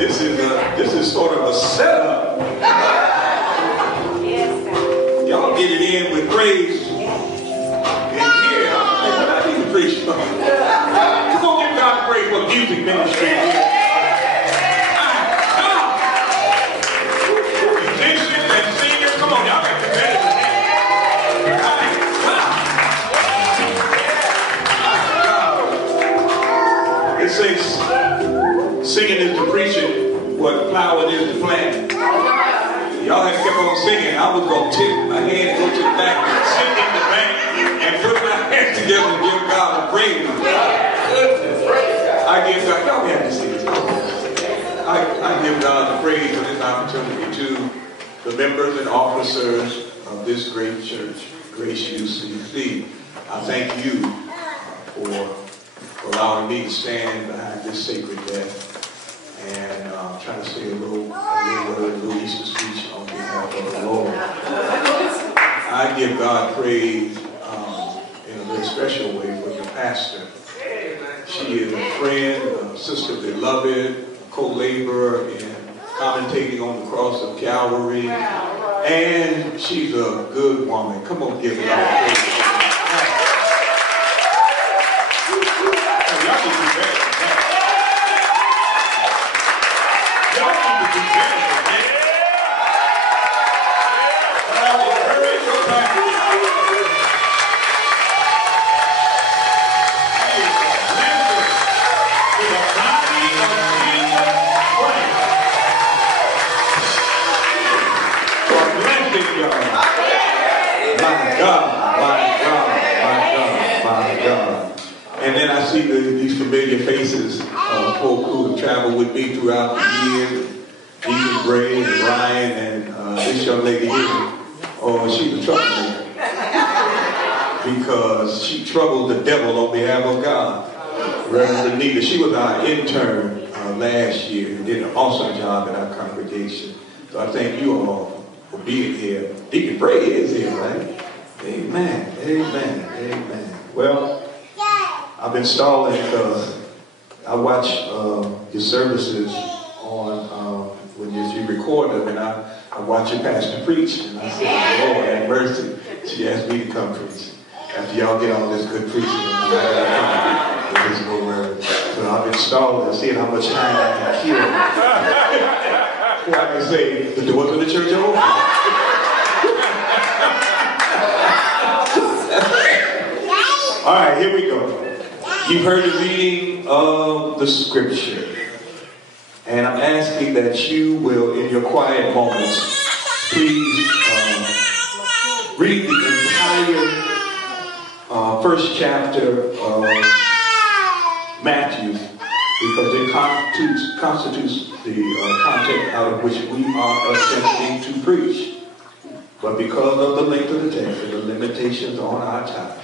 This is sort of a setup. Y'all get it in with praise. And here, I need to preach. Come on, give God praise for music ministry. Musicians and singers, come on, y'all got to better than that. It says, singing is to preaching what plowing is to planting. Y'all have kept on singing. I was going to tip my head, go to the back, sit in the back, and put my hands together and give God a praise. I give God, y'all have to see this. I give God the praise for this opportunity to the members and officers of this great church, Grace UCC. I thank you for allowing me to stand behind this sacred desk and trying to say a little Easter speech on behalf of the Lord. I give God praise in a very special way for your pastor. She is a friend, a sister beloved, a co-laborer in commentating on the cross of Calvary, and she's a good woman. Come on, give God praise. And then I see these familiar faces of folk who have traveled with me throughout the years. Deacon Bray and Ryan and this young lady here. Oh, she's a troublemaker. Because she troubled the devil on behalf of God. Reverend Anita, she was our intern last year and did an awesome job in our congregation. So I thank you all for being here. Deacon Bray is here, right? Amen, amen, amen. Well, I've been stalling because I watch your services on when you record them, and I watch your pastor preach, and I said, Lord have mercy. She asked me to come preach. After y'all get all this good preaching, there's no word. So I've been stalling, seeing how much time I can kill. Before I can say, the doors of the church are open. All right, here we go. You've heard the reading of the scripture. And I'm asking that you will, in your quiet moments, please read the entire first chapter of Matthew, because it constitutes the content out of which we are attempting to preach. But because of the length of the text and the limitations on our time,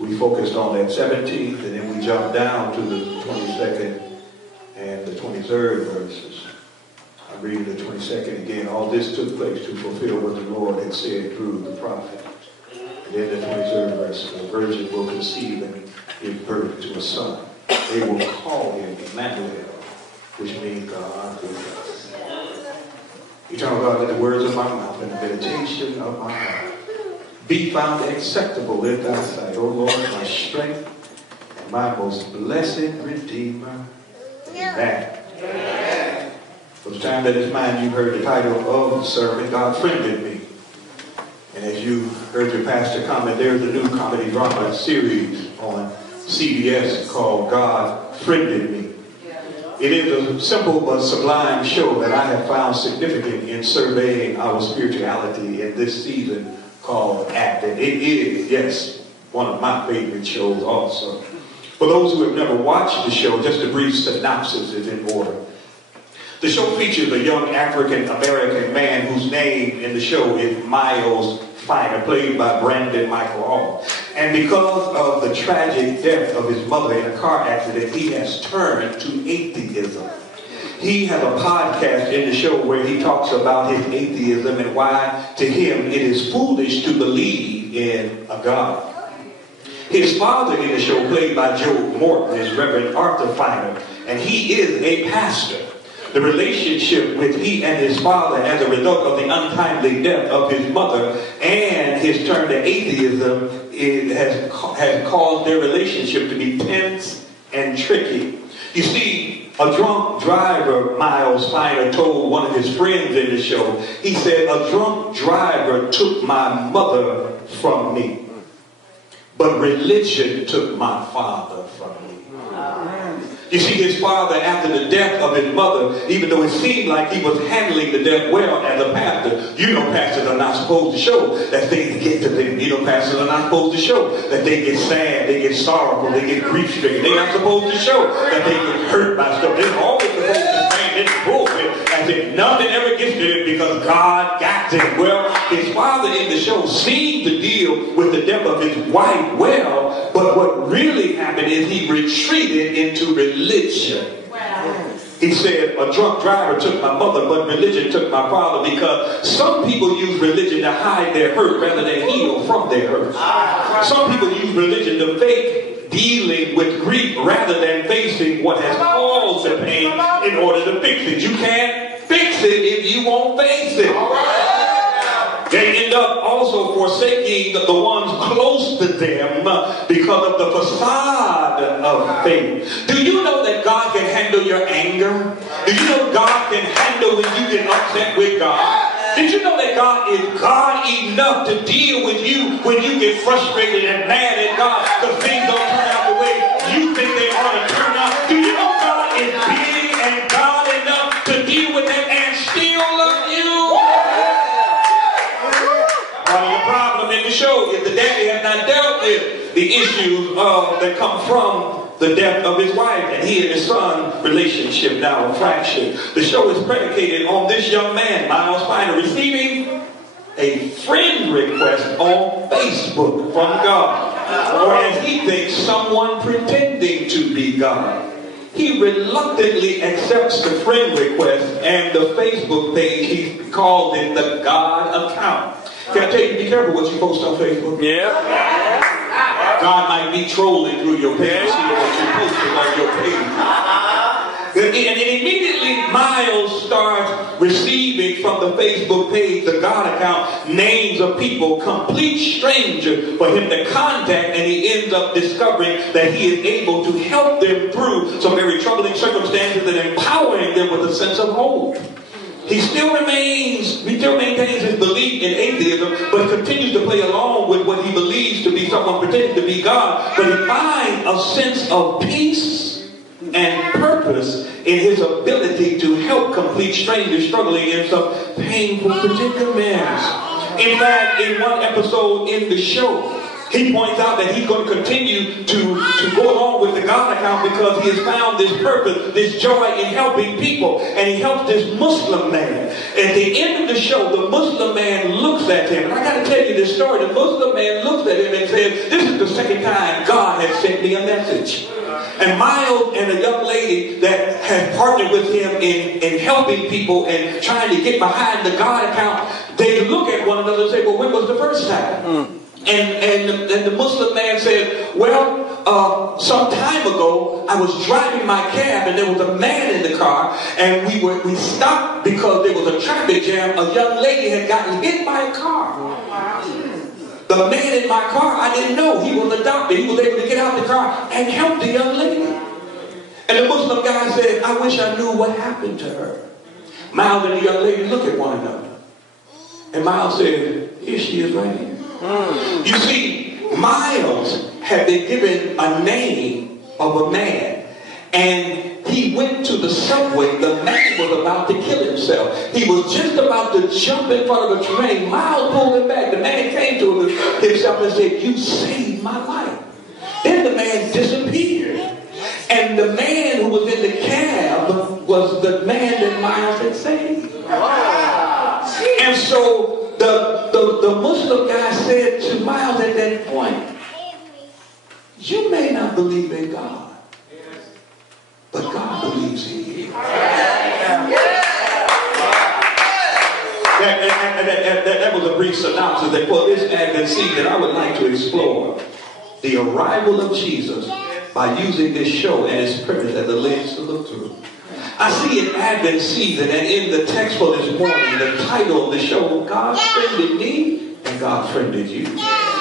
we focused on that 17th, and then we jumped down to the 22nd and the 23rd verses. I'm reading the 22nd again. All this took place to fulfill what the Lord had said through the prophet. And then the 23rd verse, the virgin will conceive and give birth to a son. They will call him Emmanuel, which means God with us. Eternal God, let the words of my mouth and the meditation of my heart be found acceptable in thy sight, O Lord, my strength and my most blessed Redeemer. Amen. Amen. For the time that is mine, you heard the title of the sermon, God Friended Me. And as you heard your pastor comment, there's a new comedy drama series on CBS called God Friended Me. It is a simple but sublime show that I have found significant in surveying our spirituality in this season called Acting. It is, yes, one of my favorite shows also. For those who have never watched the show, just a brief synopsis is in order. The show features a young African-American man whose name in the show is Miles Finer, played by Brandon Michael Hall. And because of the tragic death of his mother in a car accident, he has turned to atheism. He has a podcast in the show where he talks about his atheism and why, to him, it is foolish to believe in a God. His father in the show, played by Joe Morton, is Reverend Arthur Finer, and he is a pastor. The relationship with he and his father as a result of the untimely death of his mother and his turn to atheism has caused their relationship to be tense and tricky. You see, a drunk driver, Miles Finer, told one of his friends in the show, he said, "A drunk driver took my mother from me, but religion took my father from me." You see, his father, after the death of his mother, even though it seemed like he was handling the death well as a pastor, you know pastors are not supposed to show that things get to them. You know pastors are not supposed to show that they get sad, they get sorrowful, they get grief-stricken. They're not supposed to show that they get hurt by stuff. They're always supposed to stand in the pulpit as if nothing ever gets to them because God got them. Well, his father in the show seemed to deal with the death of his wife well, but what really happened is he retreated into religion. He said, "A drunk driver took my mother, but religion took my father," because some people use religion to hide their hurt rather than heal from their hurt. Some people use religion to fake dealing with grief rather than facing what has caused the pain in order to fix it. You can't fix it if you won't face it. They end up also forsaking the ones close to them because of the facade of faith. Do you know that God can handle your anger? Do you know God can handle when you get upset with God? Did you know that God is God enough to deal with you when you get frustrated and mad at God because things don't turn out the way you think they ought to turn out? Do you know God is big and God enough to deal with them and still love you? Part of the problem in the show is the daddy has not dealt with the issues that come from the death of his wife, and he and his son relationship now fractured. The show is predicated on this young man, Miles Finer, receiving a friend request on Facebook from God, or as he thinks, someone pretending to be God. He reluctantly accepts the friend request and the Facebook page. He calls it the God account. Can I tell you, be careful what you post on Facebook? Yeah. God might be trolling through your page, see what you posting on your page. And immediately Miles starts receiving from the Facebook page, the God account, names of people, complete strangers, for him to contact, and he ends up discovering that he is able to help them through some very troubling circumstances and empowering them with a sense of hope. He still maintains his belief in atheism, but continues to play along with what he believes to be someone pretending to be God. But he finds a sense of peace and purpose in his ability to help complete strangers struggling in some painful predicaments. In fact, in one episode in the show, he points out that he's going to continue to go along with the God account because he has found this purpose, this joy in helping people. And he helps this Muslim man. At the end of the show, the Muslim man looks at him. And I got to tell you this story. The Muslim man looks at him and says, "This is the second time God has sent me a message." And Miles and a young lady that had partnered with him in helping people and trying to get behind the God account, they look at one another and say, "Well, when was the first time?" And the Muslim man said, "Well, some time ago, I was driving my cab and there was a man in the car, and we stopped because there was a traffic jam. A young lady had gotten hit by a car. The man in my car, I didn't know. He was a doctor. He was able to get out the car and help the young lady." And the Muslim guy said, "I wish I knew what happened to her." Miles and the young lady look at one another. And Miles said, "Here she is right here." You see, Miles had been given a name of a man, and he went to the subway. The man was about to kill himself. He was just about to jump in front of a train. Miles pulled him back. The man came to himself and said, "You saved my life." Then the man disappeared. And the man who was in the cab was the man that Miles had saved. And so the Muslim guy said to Miles at that point, "You may not believe in God, but God believes in you." That was a brief synopsis. That for this Advent season, I would like to explore the arrival of Jesus by using this show and its premise as a lens to look through. I see an Advent season, and in the text for this morning, the title of the show, God Friended Me and God Friended You.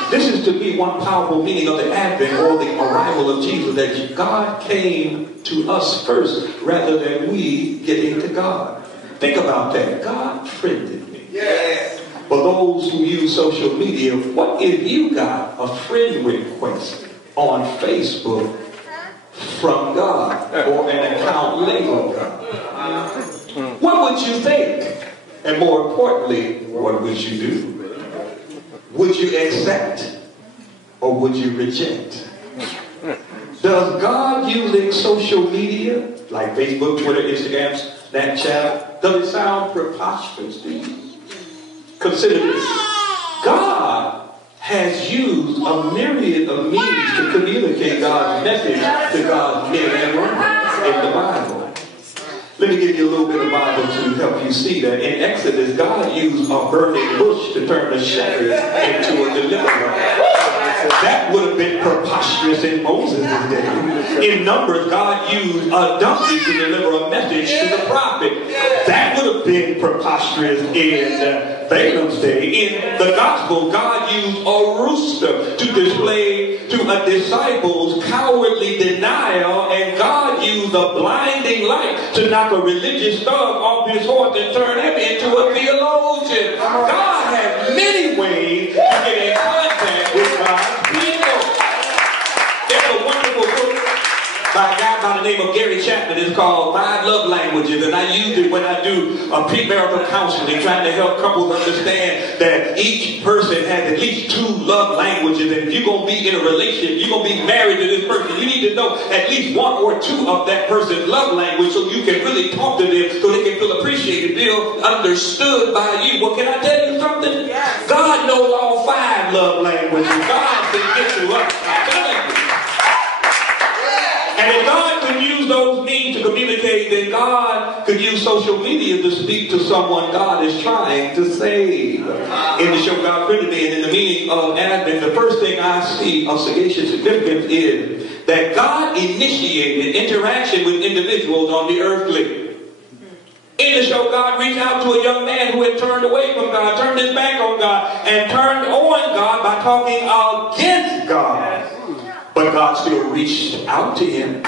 This is to me one powerful meaning of the Advent or the arrival of Jesus, that God came to us first rather than we getting to God. Think about that. God friended me. Yes. For those who use social media, what if you got a friend request on Facebook from God or an account labeled God? What would you think? And more importantly, what would you do? Would you accept or would you reject? Does God using social media like Facebook, Twitter, Instagram, Snapchat, does it sound preposterous to you? Consider this. God has used a myriad of means to communicate God's message to God's men and women in the Bible. Let me give you a little bit of Bible to help you see that. In Exodus, God used a burning bush to turn the shepherd into a deliverer. That would have been preposterous in Moses' day. In Numbers, God used a donkey to deliver a message to the prophet. That would have been preposterous in Balaam's day. In the Gospel, God used a rooster to display to a disciple's cowardly denial, and God used a blinding light to knock a religious thug off his horse and turn him into a theologian. God has many ways to get in contact with God's people. There's a wonderful book by a guy by the name of Gary Chapman. It's called 5 Love Languages, and I use it when I do premarital counseling, trying to help couples understand that each person has at least 2 love languages, and if you're going to be in a relationship, you're going to be married to this person, you need to know at least 1 or 2 of that person's love language so you can really talk to them so they can feel appreciated, feel understood by you. Well, can I tell you something? Yes. God knows all 5 love languages. God can get to us. I'm telling you. And if God could use those means to communicate, then God could use social media to speak to someone God is trying to save. In the show God Friended Me, and in the meaning of Advent, the first thing I see of sagacious significance is that God initiated interaction with individuals on the earthly. In the show, God reached out to a young man who had turned away from God, turned his back on God, and turned on God by talking against God. But God still reached out to him.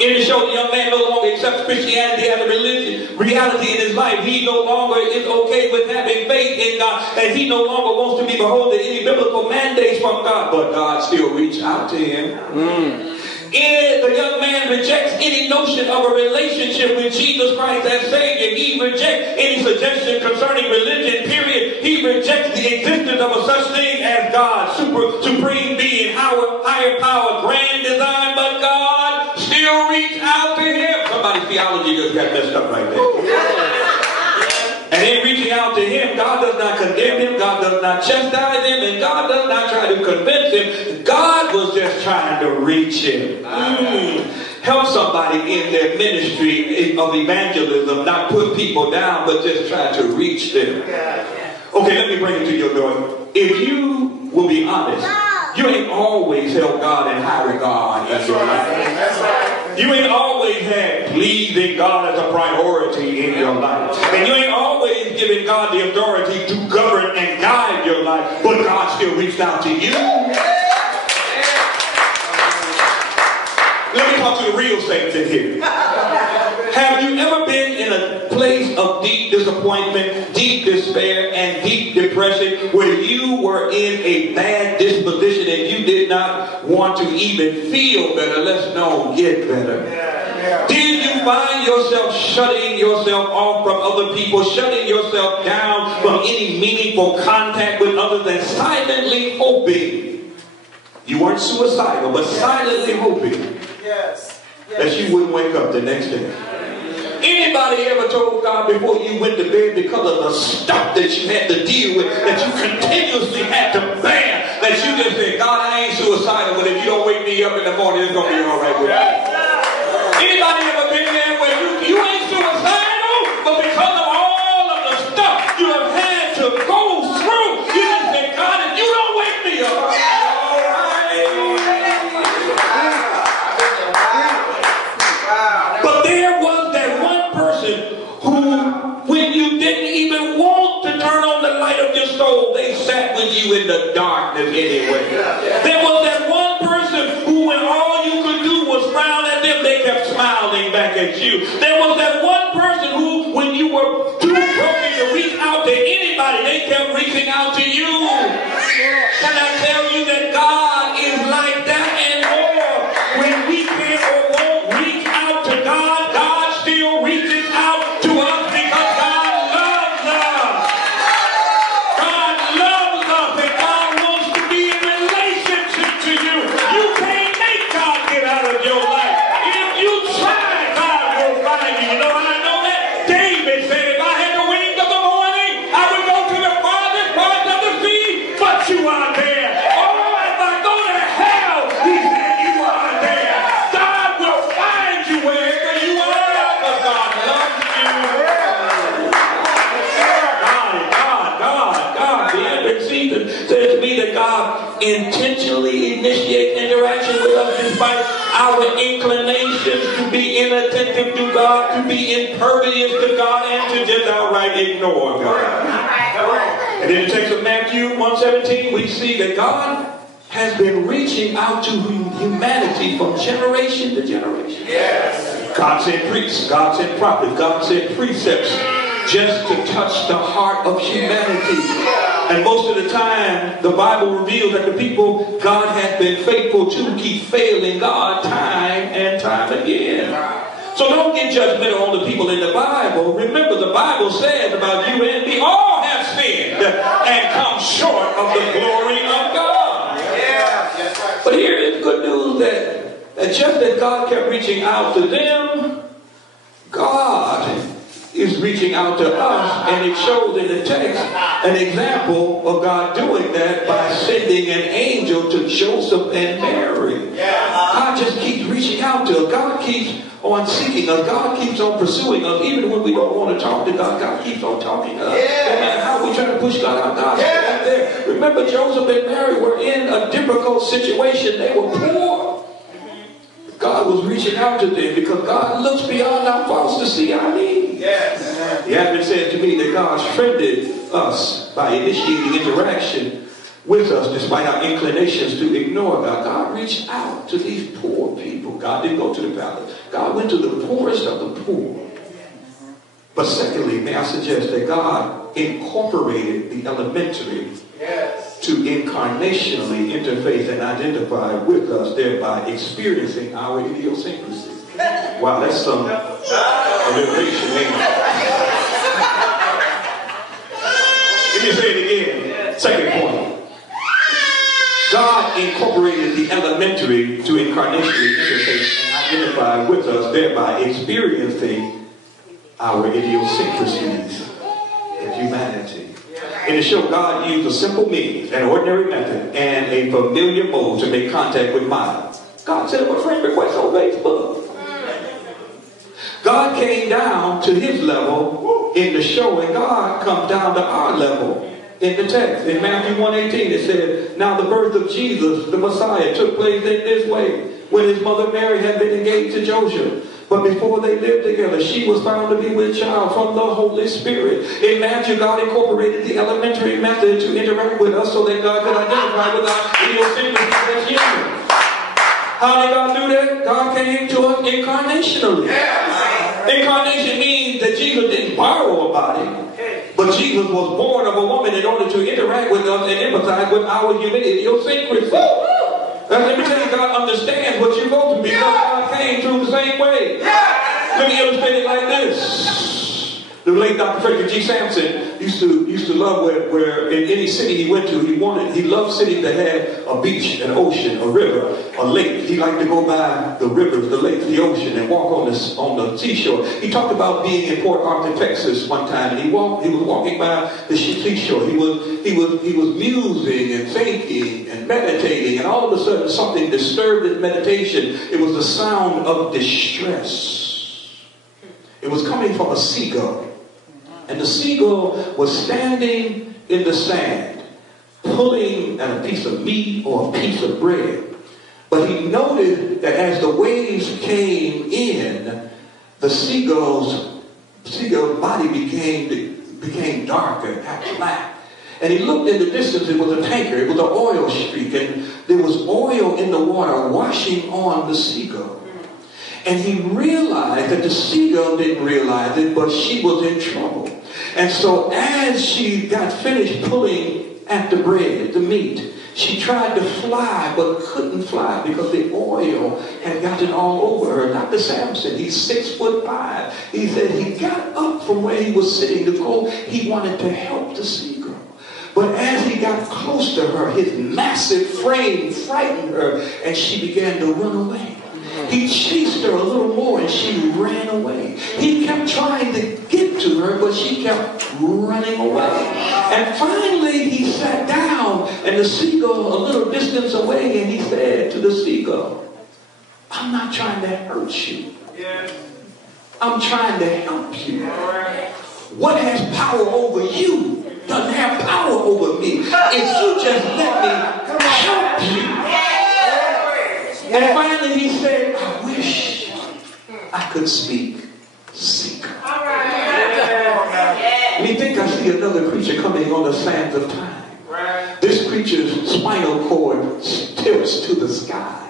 In the show, the young man no longer accepts Christianity as a reality in his life. He no longer is okay with having faith in God, and he no longer wants to be beholden to any biblical mandates from God. But God still reached out to him. The young man rejects any notion of a relationship with Jesus Christ as Savior. He rejects any suggestion concerning religion, period. He rejects the existence of a such thing as God, supreme being, higher power, grand design, but God still reached out to him. Somebody's theology just got messed up right there. And in reaching out to him, God does not condemn him, God does not chastise him, and God does not try to convince him. God was just trying to reach him. Help somebody in their ministry of evangelism, not put people down, but just try to reach them. Okay, let me bring it to your door. If you will be honest, you ain't always held God in high regard in your life. You ain't always had pleasing God as a priority in your life. And you ain't always given God the authority to govern and guide your life. But God still reached out to you. Let me talk to the real saints in here. Have you ever been in a place of deep disappointment, deep despair, and deep depression where you were in a bad disposition and you did not want to even feel better, let alone get better? Did you find yourself shutting yourself off from other people, shutting yourself down from any meaningful contact with others, and silently hoping? You weren't suicidal, but silently hoping that you wouldn't wake up the next day. Anybody ever told God before you went to bed, because of the stuff that you had to deal with, that you continuously had to bear, that you just said, God, I ain't suicidal, but if you don't wake me up in the morning, it's going to be all right with me? Anybody ever been there where you ain't suicidal, but because of all of the stuff you have had to go through, you just said, God, if you don't wake me up, all right. But there was that person who, when you didn't even want to turn on the light of your soul, they sat with you in the darkness anyway. There was that one person who, when all you could do was frown at them, they kept smiling back at you. There was that one person who, when you were too broken to reach out to anybody, they kept reaching out to you. Can I tell you that God is like that and more? When we can't or won't reach out to God, God still reaches out to us because God loves us. God loves us and God wants to be in relationship to you. You can't make God get out of your life. If you try, God will find you. You know how I know that? David said, if I had the wings of the morning, I would go to the farthest parts of the sea, but you are there. Oh, if I go to hell, he said, you are there. God will find you wherever you are, but God loves you. God, the end season says to me that God intentionally initiates interaction with us despite our inclinations to be inattentive to God, to be impervious to God, and to just outright ignore God. And in the text of Matthew 1:17, we see that God has been reaching out to humanity from generation to generation. Yes. God sent priests, God sent prophets, God sent precepts just to touch the heart of humanity. And most of the time, the Bible reveals that the people God has been faithful to keep failing God time and time again. So don't get judgmental on the people in the Bible. Remember, the Bible says about you and me, all have sinned and come short of the glory of God. But here is good news that just as God kept reaching out to them, God is reaching out to us, and it shows in the text an example of God doing that by sending an angel to Joseph and Mary. God just keeps reaching out to us. God keeps on seeking us. God keeps on pursuing us. Even when we don't want to talk to God, God keeps on talking to us. No matter how we try to push God out, God's right there. Remember, Joseph and Mary were in a difficult situation. They were poor. God was reaching out to them because God looks beyond our faults to see our needs. The Advent said to me that God friended us by initiating interaction with us despite our inclinations to ignore God. God reached out to these poor people. God didn't go to the palace. God went to the poorest of the poor. But secondly, may I suggest that God incorporated the elementary to incarnationally interface and identify with us, thereby experiencing our idiosyncrasy. Wow, that's some alliteration, ain't it? Let me say it again. Second point. God incorporated the elementary to incarnationally interface and identify with us, thereby experiencing our idiosyncrasies in humanity. In the show, God used a simple means, an ordinary method, and a familiar mode to make contact with mine. God sent him a friend request on Facebook. God came down to his level in the show, and God comes down to our level in the text. In Matthew 1:18, it said, now the birth of Jesus, the Messiah, took place in this way, when his mother Mary had been engaged to Joseph. But before they lived together, she was found to be with child from the Holy Spirit. In Matthew, God incorporated the elementary method to interact with us so that God could identify with our idiosyncrasies as humans. How did God do that? God came to us incarnationally. Incarnation means that Jesus didn't borrow a body, but Jesus was born of a woman in order to interact with us and empathize with our human idiosyncrasy. Now, let me tell you, God understands what you're going through because God came through the same way. Let me illustrate it like this. The late Dr. Frederick G. Sampson used to love where in any city he went to, he loved cities that had a beach, an ocean, a river, a lake. He liked to go by the rivers, the lakes, the ocean, and walk on the seashore. He talked about being in Port Arthur, Texas one time, and he was walking by the seashore. He was musing and thinking and meditating, and all of a sudden something disturbed his meditation. It was the sound of distress. It was coming from a seagull. And the seagull was standing in the sand, pulling at a piece of meat or a piece of bread. But he noted that as the waves came in, the seagull's body became darker and black. And he looked in the distance, it was a tanker, it was an oil streak, and there was oil in the water washing on the seagull. And he realized that the seagull didn't realize it, but she was in trouble. And so as she got finished pulling at the bread, the meat, she tried to fly, but couldn't fly because the oil had gotten all over her. Dr. Samson, he's 6'5". He said he got up from where he was sitting to go. He wanted to help the seagull. But as he got close to her, his massive frame frightened her, and she began to run away. He chased her a little more, and she ran away. He kept trying to get to her, but she kept running away. And finally, he sat down, and the seagull a little distance away, and he said to the seagull, I'm not trying to hurt you. I'm trying to help you. What has power over you doesn't have power over me. If you just let me help you. And finally he said, I wish I could speak secret. And you think I see another creature coming on the sands of time. This creature's spinal cord tilts to the sky.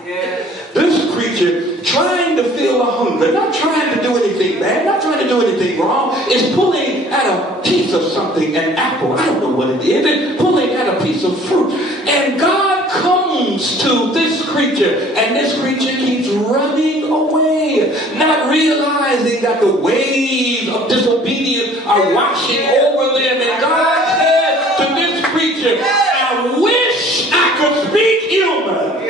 This creature, trying to feel a hunger, not trying to do anything bad, not trying to do anything wrong, is pulling at a piece of something, an apple, I don't know what it is, it's pulling at a piece of fruit. And God comes to this creature, and this creature keeps running away, not realizing that the waves of disobedience are washing over them. And God said to this creature, I wish I could speak human.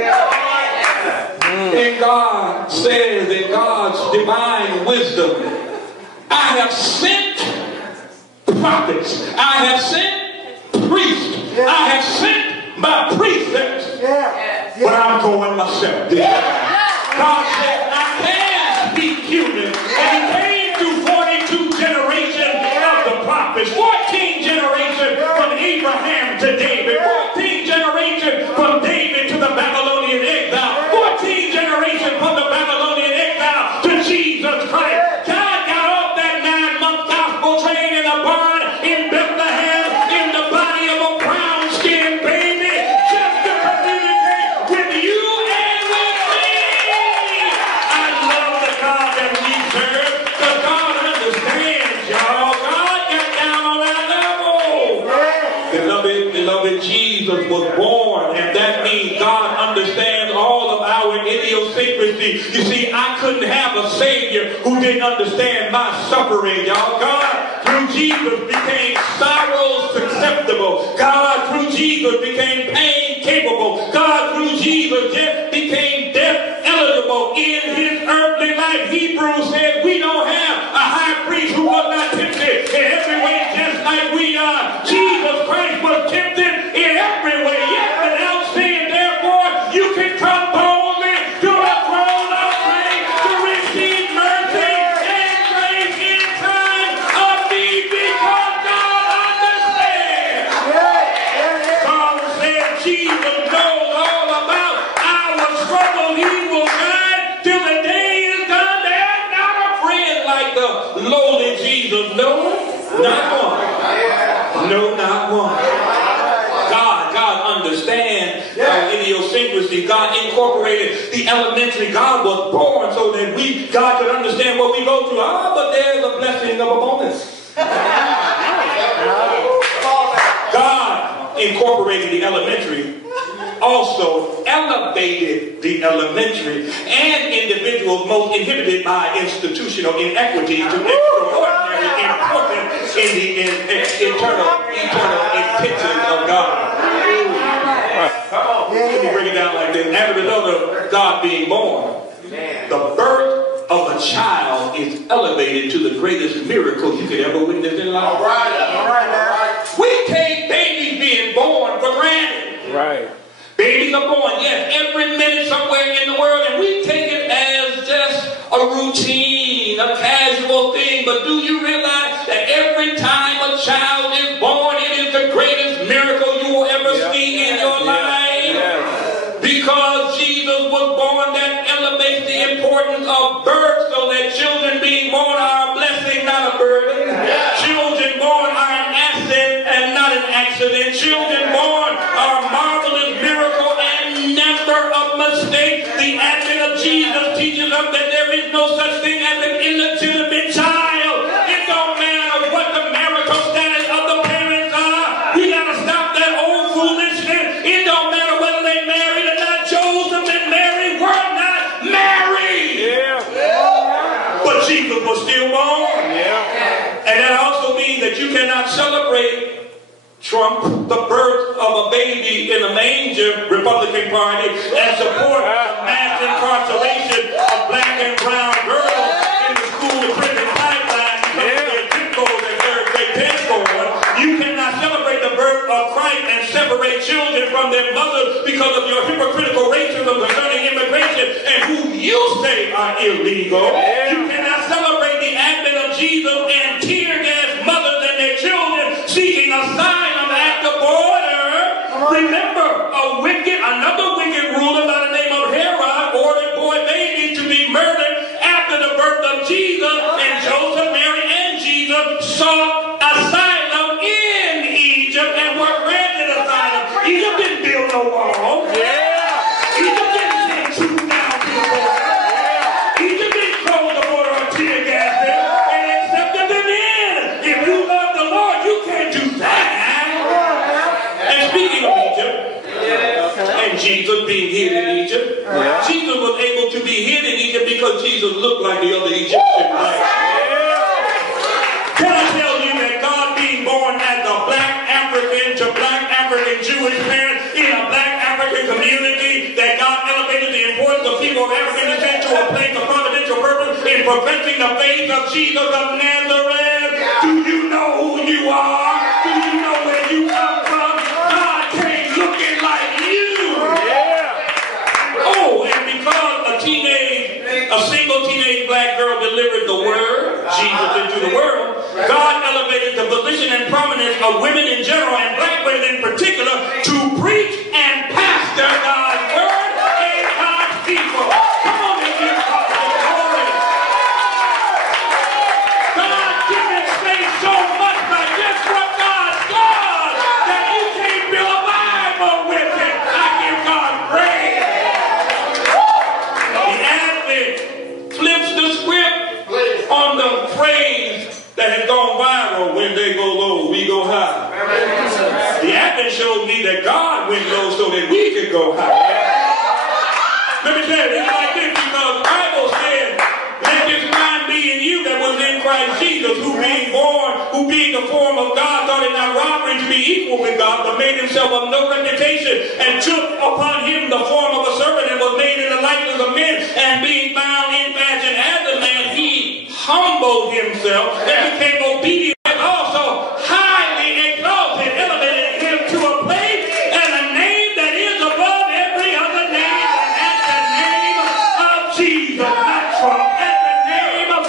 And God says in God's divine wisdom, I have sent prophets, I have sent priests, I have sent my precepts, but I'm going myself. God said, I can speak human. And he came through 42 generations of the prophets, 14 generations from Abraham to David, 14 generations from David to the Babylonian exile, 14 generations from the Babylonian exile to Jesus Christ. God got off that 9-month gospel train in a barn in Bethlehem in the body of a brown-skinned baby just to communicate with you and with me. I love the God that we serve, because God understands, y'all. God got down on that level. Beloved, Jesus was born, and that means God understands all of our idiosyncrasy. You see, I couldn't have a Savior who didn't understand my suffering, y'all. God, through Jesus, became sorrow susceptible. God, through Jesus, became pain capable. God, through Jesus, became death eligible in his earthly life. Hebrews said we don't have a high priest who was not tempted in every way just like we are. Jesus Christ was tempted in every way, yet without sin. Therefore, you can come boldly to the throne of grace to receive mercy and grace in time of need, because God understands. God said Jesus knows all about our struggle. He will guide till the day is done. There's not a friend like the lowly Jesus. No, not one. No, not one. God understands our idiosyncrasy. God incorporated the elementary. God was born so that God could understand what we go through. But there's a blessing of a bonus. God incorporated the elementary, also elevated the elementary, and individuals most inhibited by institutional inequity to extraordinary importance in the eternal intentions of God. Come on, let me break it down like this. As a result of God being born, the birth of a child is elevated to the greatest miracle you could ever witness in life. All right. We take babies being born for granted. Right. Babies are born, yes, every minute somewhere in the world, and we take it as just a routine, a casual thing. But do you realize that every time a child is born, it is the greatest miracle you will ever see in your life? Because Jesus was born, that elevates the importance of birth, so that children being born are a blessing, not a burden. accident. Children born are a marvelous miracle and never a mistake. The advent of Jesus teaches us that there is no such thing as an illegitimate child. It don't matter what the marital status of the parents are. We got to stop that old foolishness. It don't matter whether they married or not. Joseph and Mary were not married. But Jesus was still born. And that also means that you cannot celebrate Trump, the birth of a baby in a manger, Republican Party, and support the mass incarceration of black and brown girls in the school to prison pipeline because of their zip codes and third-grade test score. You cannot celebrate the birth of Christ and separate children from their mothers because of your hypocritical racism concerning immigration and who you say are illegal. You cannot celebrate the advent of Jesus and tear gas mothers and their children seeking asylum at the border. Remember, another wicked ruler by the name of Herod ordered boy babies to be murdered after the birth of Jesus, and Joseph, Mary, and Jesus sought asylum in Egypt and were granted asylum. Egypt didn't build no walls. Egypt didn't send troops down to the border. Egypt didn't close the border or tear gas them and accepted them in. If you love the Lord, you can't do that. And speaking of Egypt, and Jesus being hid in Egypt, Jesus was able to be hid in Egypt because Jesus looked like the other Egyptian. Can I tell you that God being born as a black African to black African Jewish parents in a black African community, that God elevated the importance of people of African descent to a place of providential purpose in professing the faith of Jesus of Nazareth? Do you know who you are? Do you know where you come from? God came looking like you. Oh, and because a single teenage black girl delivered the word, Jesus, into the world, God elevated the position and prominence of women in general and black women in particular to preach and pastor God's word and God's people. Come on and give God the glory. God didn't say so much by just what God does that you can't build a Bible with it. I give God praise. The Advent flips the script on the phrase that has gone viral: when they go low, we go high. The Advent showed me that God went low so that we could go high. Let me tell you, it's like this, because the Bible says, let this mind be in you that was in Christ Jesus, who being the form of God, thought it not robbery to be equal with God, but made himself of no reputation, and took upon him the form of a servant, and was made in the likeness of men, and being found in fashion as a man, he humbled himself and became obedient, and also highly exalted, elevated him to a place and a name that is above every other name. At the name of Jesus, not Trump. At the name of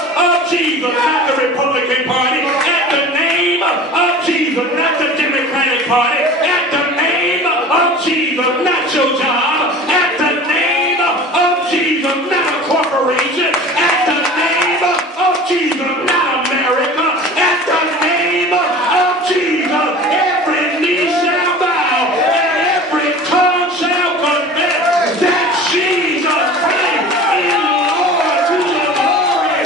Jesus, not the Republican Party. At the name of Jesus, not the Democratic Party. At the name of Jesus, not your job. At the name of Jesus, not a corporation. At the name of Jesus, not America. At the name of Jesus, every knee shall bow and every tongue shall confess that Jesus Christ is Lord, to the glory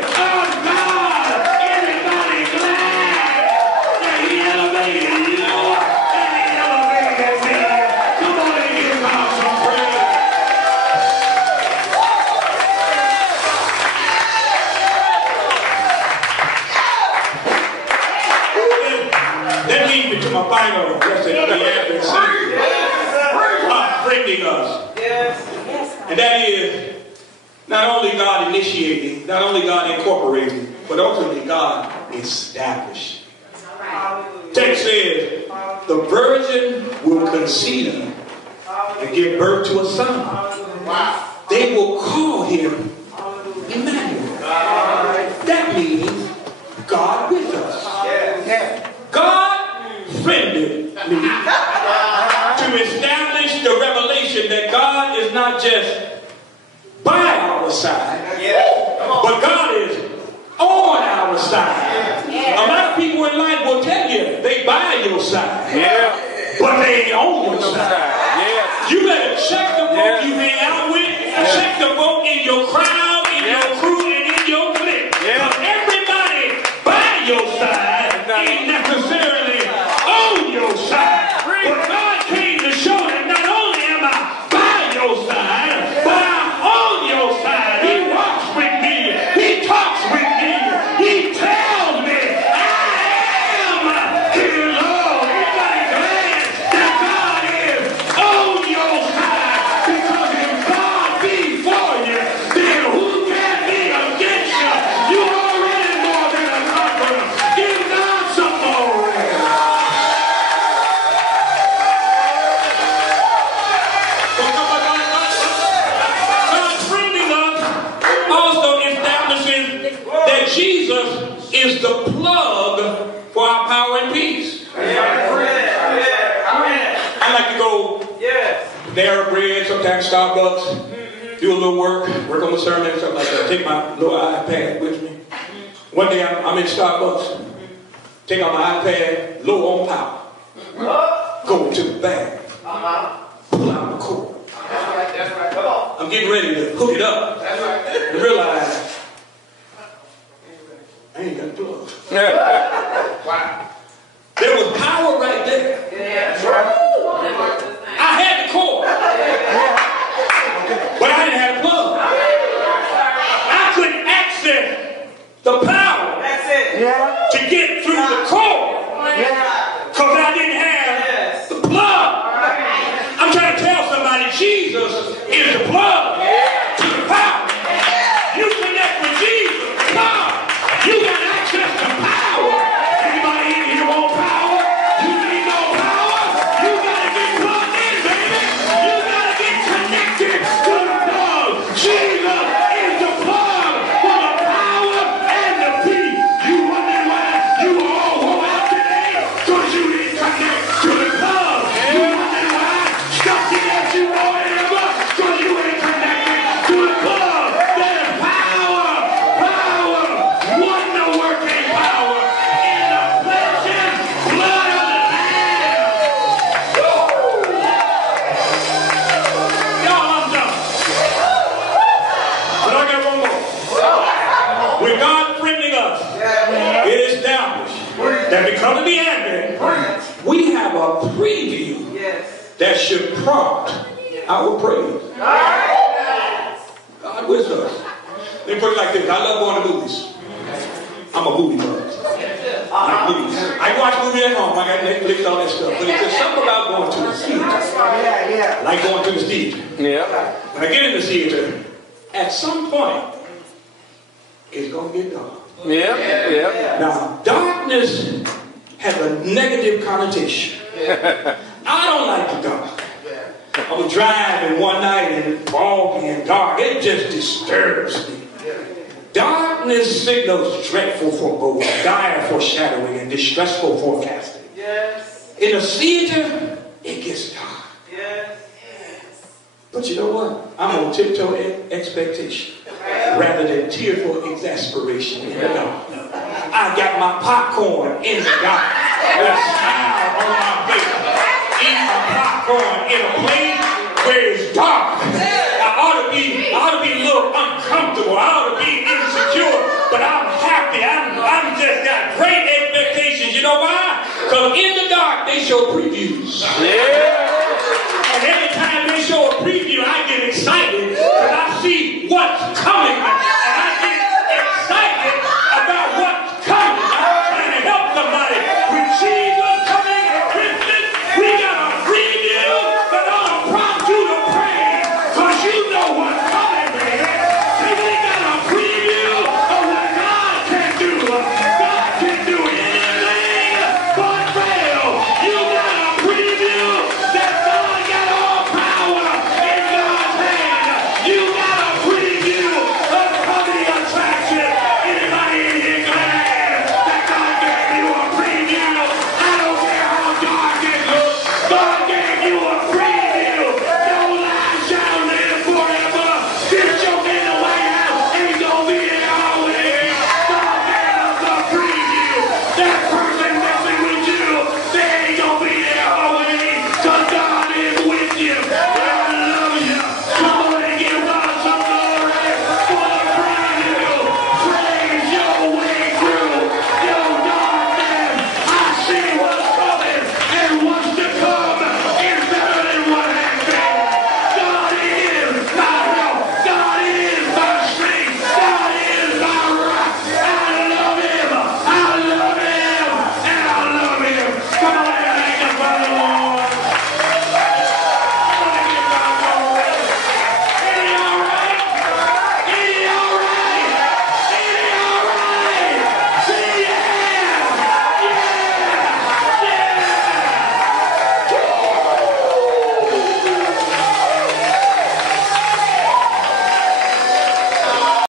of God. Anybody glad that he elevated you and he elevated me? Come on and give God some praise. That leads me to my final lesson of the Advent season. God bringing us. And that is not only God initiating, not only God incorporating, but ultimately God established. Text says, the virgin will conceive and give birth to a son. They will call him Emmanuel. That means God with us. God friended me to establish the revelation that God is not just by our side, but God is on our side. A lot of people in life will tell you they by your side. Yeah. But they ain't on your side. Yeah. You better check the folk you hang out with. Check the folk in your crowd, in your crew, and in your clique. Because everybody by your side ain't necessarily on your side. But God came to show that not only am I by your side, but I'm on your side. He walks with me. He talks with me. He tells me I am his Lord. Anybody glad that God is on your side? Because if God be for you, then who can be against you? You already more than a conqueror. Give God some glory. God's bringing us also establishes that Jesus is the plug for our power and peace. I like to go there, bread, sometimes Starbucks, do a little work on the sermon, something like that. Take my little iPad with me. One day I'm in Starbucks, take out my iPad, low on power, go to the bag, pull out the cord. That's right. Come on. I'm getting ready to hook it up and realize I ain't got a plug. Wow. There was power right there. That's right. I had the cord, but I didn't have a plug. I couldn't access the power to get through the cord because I didn't have the plug. I'm trying to tell somebody Jesus is the plug to the power. You connect with Jesus, God, you got access to power. Anybody in here want power? You need no power. You gotta get plugged in, baby. You gotta get connected to the plug. Jesus is the plug for the power and the peace. You wondering why you all wore out today? Because you didn't connect to the plug. You wondering why stuff you that you wore in the bus? Because you ain't connected to the plug. There's power, wonder-working power in the precious blood of the Lamb. Y'all, I'm done. But I got one more. When God bringing us, it established that because of the Advent, we have a preview that should prompt our praise. God with us. Let me put it like this. I love going to movies. I'm a movie buff. I like movies. I watch movies at home. I got Netflix, all that stuff. But there's something about going to the theater. I like going to the theater. Yeah. When I get in the theater, at some point, it's going to get dark. Yeah. Now, darkness has a negative connotation. I don't like the dark. I was driving one night and it's foggy and dark. It just disturbs me. Darkness signals dreadful foreboding, dire foreshadowing, and distressful forecasting. In a theater, it gets dark. But you know what? I'm on tiptoe expectation rather than tearful exasperation in the dark. I got my popcorn in the dark with a smile on my face. Eat my popcorn in a place where it's dark. I ought to be a little uncomfortable. I ought to be insecure, but I'm happy. I'm just got great expectations. You know why? Because in the dark they show previews.